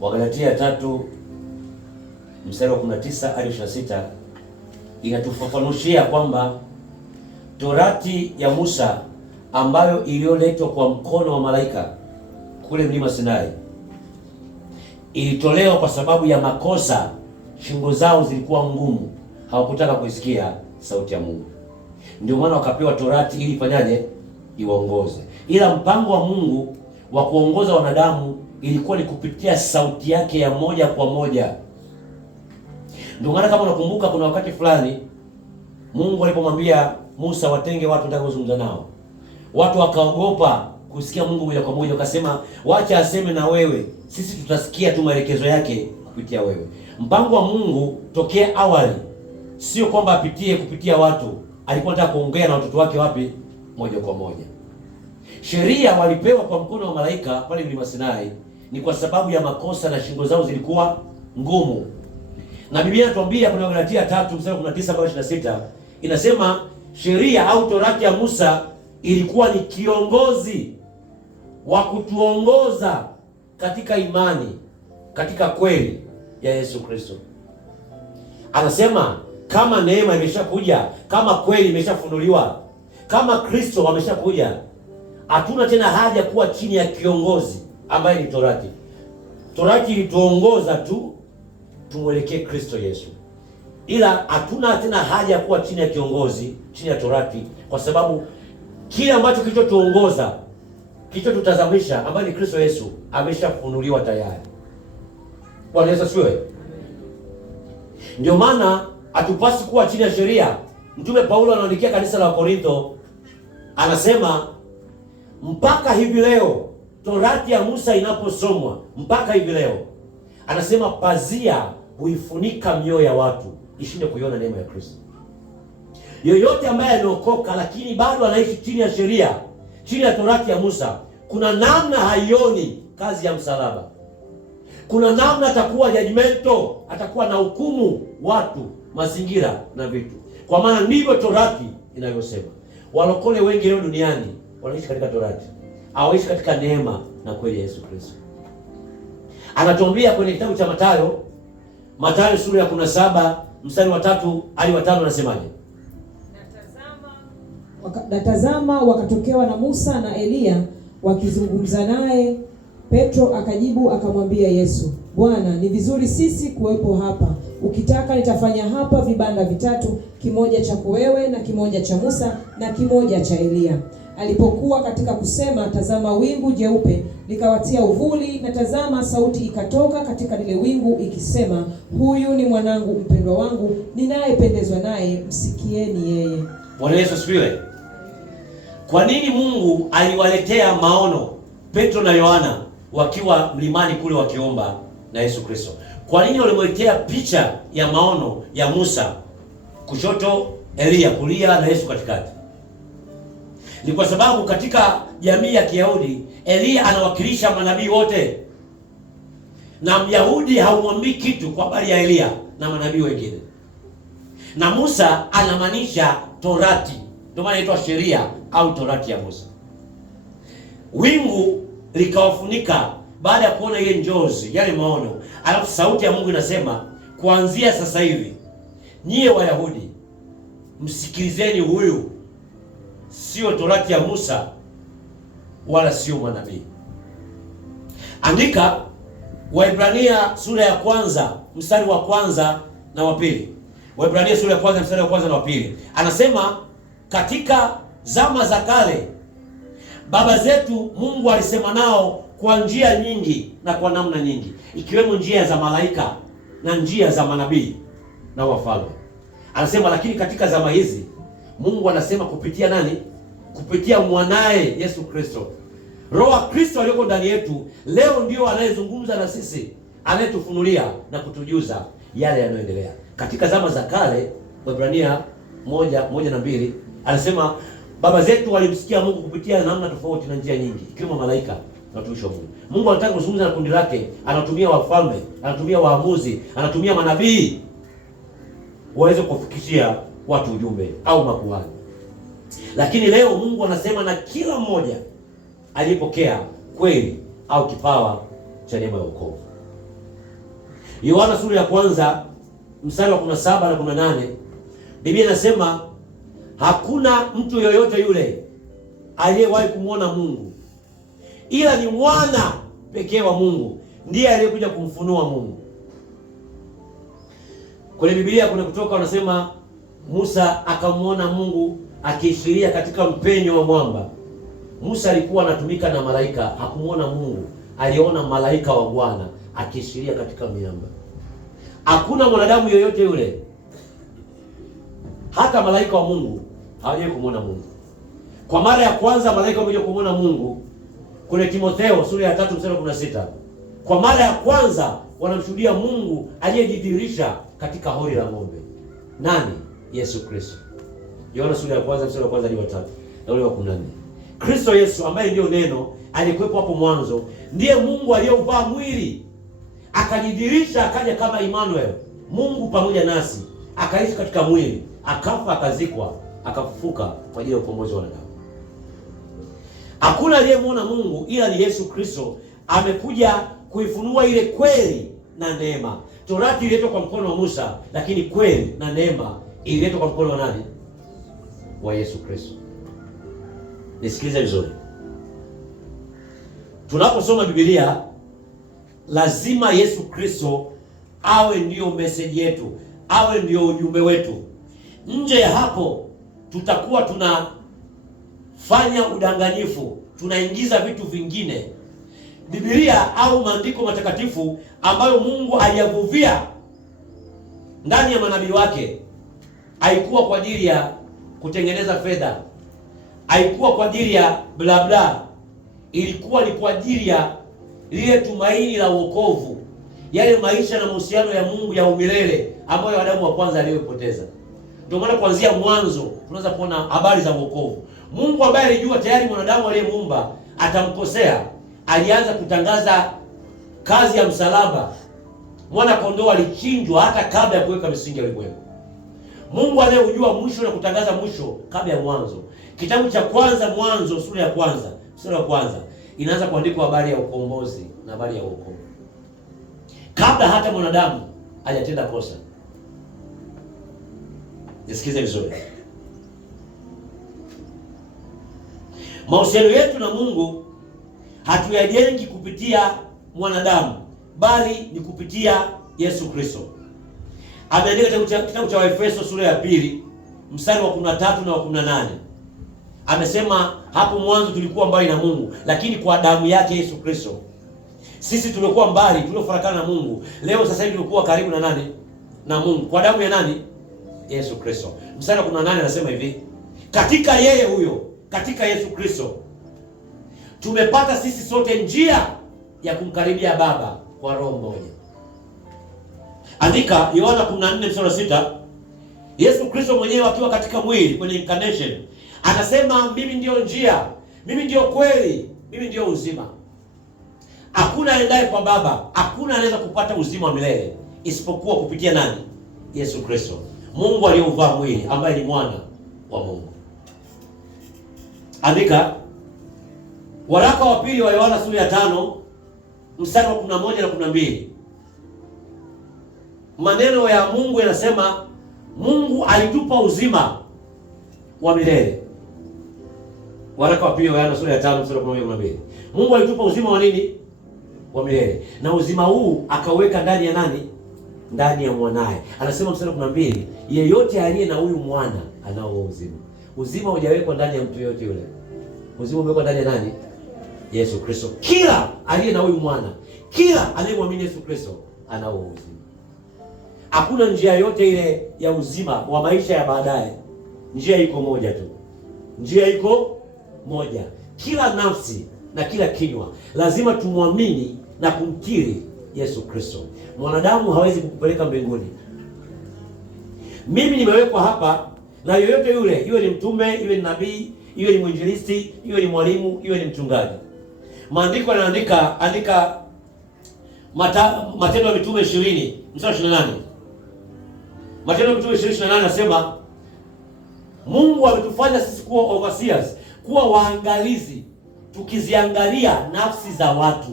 Wagalatia 3 mstari wa 19 hadi 26 inatufafanushia kwamba Torati ya Musa ambayo iliyoletwa kwa mkono wa malaika kule mlima Sinai ilitolewa kwa sababu ya makosa. Shingo zao zilikuwa ngumu, hawakutaka kuisikia sauti ya Mungu, ndio maana wakapewa Torati ili ifanyaje? Iwaongoze. Ila mpango wa Mungu wa kuongoza wanadamu ilikuwa ni kupitia sauti yake ya moja kwa moja. Ndio maana kama unakumbuka, kuna wakati fulani Mungu alipomwambia Musa watenge watu nataka kuzungumza nao, watu wakaogopa kusikia Mungu moja kwa moja, wakasema wacha aseme na wewe, sisi tutasikia tu maelekezo yake kupitia wewe. Mpango wa Mungu tokea awali sio kwamba apitie kupitia watu, alikuwa anataka kuongea na watoto wake wapi? Moja kwa moja. Sheria walipewa kwa mkono wa malaika pale mlima Sinai ni kwa sababu ya makosa na shingo zao zilikuwa ngumu. Na Biblia inatuambia kuna Galatia 3 mstari wa 19 mpaka 26 inasema sheria au Torati ya Musa ilikuwa ni kiongozi wa kutuongoza katika imani, katika kweli ya Yesu Kristo. Anasema kama neema imeshakuja, kama kweli imeshafunuliwa, kama Kristo ameshakuja, hatuna tena haja kuwa chini ya kiongozi ambaye ni Torati. Torati ilituongoza tu tumwelekee Kristo Yesu, ila hatuna tena haja ya kuwa chini ya kiongozi, chini ya Torati, kwa sababu kile ambacho kilichotuongoza, kilichotutazamisha, ambaye ni Kristo Yesu, ameshafunuliwa tayari. Bwana Yesu asifiwe. Ndio maana hatupasi kuwa chini ya sheria. Mtume Paulo anaandikia kanisa la Wakorintho, anasema mpaka hivi leo Torati ya Musa inaposomwa, mpaka hivi leo, anasema pazia huifunika mioyo ya watu ishinde kuiona neema ya Kristo. Yoyote ambaye ameokoka lakini bado anaishi chini ya sheria, chini ya Torati ya Musa, kuna namna haioni kazi ya msalaba. Kuna namna atakuwa judgmental, atakuwa na hukumu watu, mazingira na vitu. Kwa maana ndivyo Torati inavyosema. Walokole wengi leo duniani wanaishi katika Torati, hawaishi katika neema na kweli ya Yesu Kristo. Anatuambia kwenye kitabu cha Mathayo sura ya 17 mstari wa 3 hadi wa 5, anasemaje? Natazama wakatokewa na Musa na Eliya wakizungumza naye. Petro akajibu akamwambia Yesu, Bwana, ni vizuri sisi kuwepo hapa. Ukitaka nitafanya hapa vibanda vitatu, kimoja chako wewe na kimoja cha Musa na kimoja cha Eliya. Alipokuwa katika kusema, tazama wingu jeupe likawatia uvuli, na tazama sauti ikatoka katika lile wingu ikisema, huyu ni mwanangu mpendwa wangu, ninayependezwa naye, msikieni yeye. Bwana Yesu asifiwe. Kwa nini Mungu aliwaletea maono Petro na Yohana wakiwa mlimani kule wakiomba na Yesu Kristo? Kwa nini walimletea picha ya maono ya Musa kushoto, Eliya kulia na Yesu katikati? Ni kwa sababu katika jamii ya Kiyahudi Eliya anawakilisha manabii wote, na Myahudi haumwambii kitu kwa habari ya Eliya na manabii wengine, na Musa anamaanisha Torati, ndio maana inaitwa sheria au Torati ya Musa. Wingu likawafunika baada ya kuona ile njozi, yale maono, alafu sauti ya Mungu inasema, kuanzia sasa hivi nyie Wayahudi msikilizeni huyu, sio Torati ya Musa wala sio manabii. Andika Waebrania sura ya 1 mstari wa 1 na wa 2. Waebrania sura ya 1 mstari wa 1 na wa 2. Anasema katika zama za kale baba zetu Mungu alisema nao kwa njia nyingi na kwa namna nyingi, ikiwemo njia za malaika na njia za manabii na wafalme. Anasema lakini katika zama hizi Mungu anasema kupitia nani? Kupitia mwanaye Yesu Kristo. Roho wa Kristo aliyoko ndani yetu leo ndio anayezungumza na sisi, anayetufunulia na kutujuza yale yanayoendelea. Katika zama za kale, Waebrania 1 na 2, anasema baba zetu walimsikia Mungu kupitia namna tofauti na njia nyingi, ikiwemo malaika na watumishi wa Mungu. Mungu anataka kuzungumza na kundi lake, anatumia wafalme, anatumia waamuzi, anatumia manabii waweze kufikishia watu ujumbe au makuhani. Lakini leo Mungu anasema na kila mmoja aliyepokea kweli au kipawa cha neema ya wokovu. Yohana sura ya kwanza mstari wa 17 na 18, Biblia inasema hakuna mtu yoyote yule aliyewahi kumwona Mungu, ila ni mwana pekee wa Mungu ndiye aliyekuja kumfunua Mungu. Kwenye Biblia kuna Kutoka wanasema Musa akamwona Mungu akiishiria katika mpenyo wa mwamba. Musa alikuwa anatumika na malaika, hakumwona Mungu, aliona malaika wa Bwana akiishiria katika miamba. Hakuna mwanadamu yoyote yule, hata malaika wa Mungu hawajawahi kumwona Mungu. Kwa mara ya kwanza malaika wamekuja kumwona Mungu kwenye Timotheo sura ya 3 mstari wa 16. Kwa mara ya kwanza wanamshuhudia Mungu aliyejidhihirisha katika hori la ng'ombe. Nani? Yesu Kristo. Yohana sura ya kwanza mstari wa kwanza hadi wa 3 na ule wa 14. Kristo Yesu ambaye ndio neno alikuwepo hapo mwanzo, ndiye Mungu aliyeuvaa mwili akajidhihirisha, akaja kama Emmanuel, Mungu pamoja nasi, akaishi katika mwili, akafa, akazikwa, akafufuka kwa ajili ya ukombozi wa wanadamu. Hakuna aliyemwona Mungu ila ni Yesu Kristo. Amekuja kuifunua ile kweli na neema. Torati ililetwa kwa mkono wa Musa, lakini kweli na neema ililetwa kwa mkono wa nani? Wa Yesu Kristo. Nisikilize vizuri. Tunaposoma Biblia lazima Yesu Kristo awe ndio message yetu, awe ndio ujumbe wetu. Nje ya hapo tutakuwa tunafanya udanganyifu, tunaingiza vitu vingine. Biblia au maandiko matakatifu ambayo Mungu aliyavuvia ndani ya manabii wake, haikuwa kwa ajili ya kutengeneza fedha, haikuwa kwa ajili ya bla bla, ilikuwa ni kwa ajili ya lile tumaini la wokovu, yale maisha na mahusiano ya Mungu ya umilele ambayo Adamu wa kwanza aliyopoteza. Ndio maana kuanzia mwanzo tunaweza kuona habari za wokovu. Mungu ambaye alijua tayari mwanadamu aliyemuumba atamkosea, alianza kutangaza kazi ya msalaba. Mwana kondoo alichinjwa hata kabla ya kuweka misingi ya ulimwengu. Mungu anayejua mwisho na kutangaza mwisho kabla ya mwanzo. Kitabu cha kwanza Mwanzo sura ya kwanza mstari wa kwanza inaanza kuandikwa habari ya ukombozi na habari ya wokovu, kabla hata mwanadamu hajatenda kosa. Nisikize vizuri. Mahusiano yetu na Mungu hatuyajengi kupitia mwanadamu, bali ni kupitia Yesu Kristo. Ameandika kitabu cha Waefeso sura ya 2 mstari wa 13 na wa 18. Amesema hapo mwanzo tulikuwa mbali na Mungu, lakini kwa damu yake Yesu Kristo sisi tulikuwa mbali, tuliofarakana na Mungu. Leo sasa hivi tumekuwa karibu na nani? Na Mungu. Kwa damu ya nani? Yesu Kristo. Mstari wa 18 anasema hivi: katika yeye huyo, katika Yesu Kristo tumepata sisi sote njia ya kumkaribia Baba kwa roho mmoja. Andika Yohana 14 mstari wa 6. Yesu Kristo mwenyewe akiwa katika mwili kwenye incarnation anasema, mimi ndio njia, mimi ndio kweli, mimi ndio uzima. Hakuna aendaye kwa Baba, hakuna anaweza kupata uzima wa milele isipokuwa kupitia nani? Yesu Kristo, Mungu aliyeuvaa mwili, ambaye ni mwana wa Mungu. Andika waraka wa pili wa Yohana sura ya 5 mstari wa 11 na 12. Maneno ya Mungu yanasema Mungu alitupa uzima wa milele. Waraka wa pili wa Yohana sura ya 5 mstari wa 11 na 12. Mungu alitupa uzima wa nini? Wa milele. Na uzima huu akaweka ndani ya nani? Ndani ya mwanae. Anasema mstari wa 12, yeyote aliye na huyu mwana anao uzima. Uzima hujawekwa ndani ya mtu yote yule. Uzima umewekwa ndani ya nani? Yesu Kristo. Kila aliye na huyu mwana, kila anayemwamini Yesu Kristo anao uzima. Hakuna njia yote ile ya uzima wa maisha ya baadaye. Njia iko moja tu. Njia iko moja. Kila nafsi na kila kinywa lazima tumwamini na kumkiri Yesu Kristo. Mwanadamu hawezi kukupeleka mbinguni. Mimi nimewekwa hapa na yoyote yule, iwe ni mtume, iwe ni nabii, iwe ni mwinjilisti, iwe ni mwalimu, iwe ni mchungaji. Maandiko yanaandika Matendo ya Mitume 20 mstari 28. Matendo ya Mitume 20:28 anasema Mungu ametufanya sisi kuwa overseers, kuwa waangalizi, tukiziangalia nafsi za watu